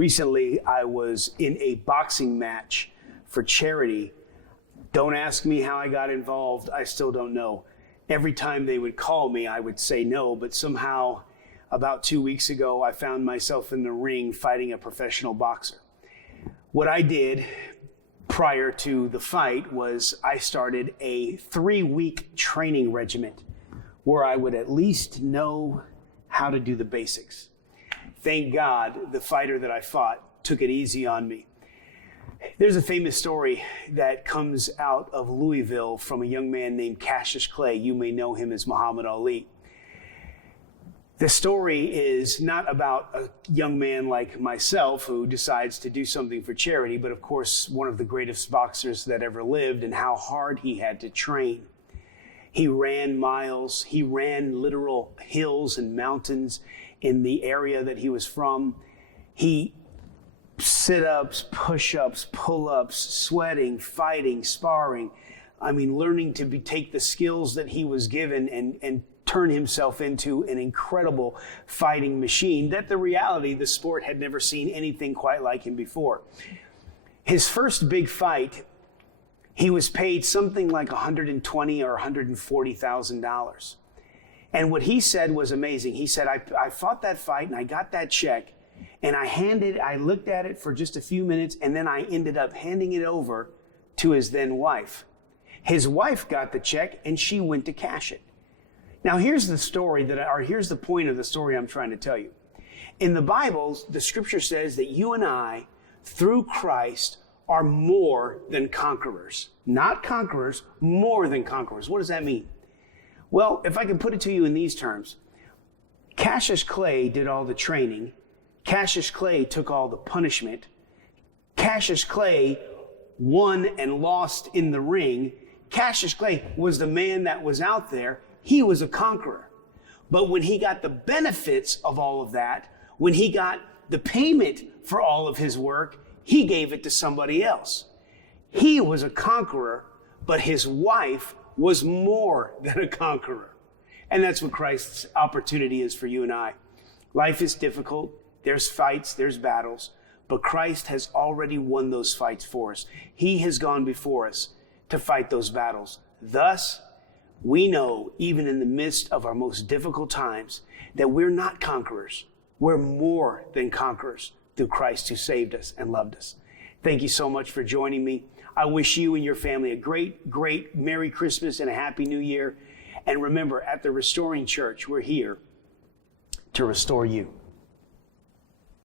Recently, I was in a boxing match for charity. Don't ask me how I got involved. I still don't know. Every time they would call me, I would say no, but somehow about 2 weeks ago, I found myself in the ring fighting a professional boxer. What I did prior to the fight was I started a 3-week training regiment where I would at least know how to do the basics. Thank God the fighter that I fought took it easy on me. There's a famous story that comes out of Louisville from a young man named Cassius Clay. You may know him as Muhammad Ali. The story is not about a young man like myself who decides to do something for charity, but of course, one of the greatest boxers that ever lived and how hard he had to train. He ran miles. He ran literal hills and mountains in the area that he was from. He sit-ups, push-ups, pull-ups, sweating, fighting, sparring. Learning to take the skills that he was given and turn himself into an incredible fighting machine that the reality, the sport had never seen anything quite like him before. His first big fight, he was paid something like $120,000 or $140,000. And what he said was amazing. He said, I fought that fight and I got that check and I looked at it for just a few minutes and then I ended up handing it over to his then wife. His wife got the check and she went to cash it. Now here's the point of the story I'm trying to tell you. In the Bible, the scripture says that you and I, through Christ, are more than conquerors. Not conquerors, more than conquerors. What does that mean? Well, if I can put it to you in these terms, Cassius Clay did all the training. Cassius Clay took all the punishment. Cassius Clay won and lost in the ring. Cassius Clay was the man that was out there. He was a conqueror. But when he got the benefits of all of that, when he got the payment for all of his work, he gave it to somebody else. He was a conqueror, but his wife was more than a conqueror. And that's what Christ's opportunity is for you and I. Life is difficult. There's fights, there's battles, but Christ has already won those fights for us. He has gone before us to fight those battles. Thus, we know, even in the midst of our most difficult times, that we're not conquerors. We're more than conquerors through Christ who saved us and loved us. Thank you so much for joining me. I wish you and your family a great, great Merry Christmas and a Happy New Year. And remember, at the Restoring Church, we're here to restore you.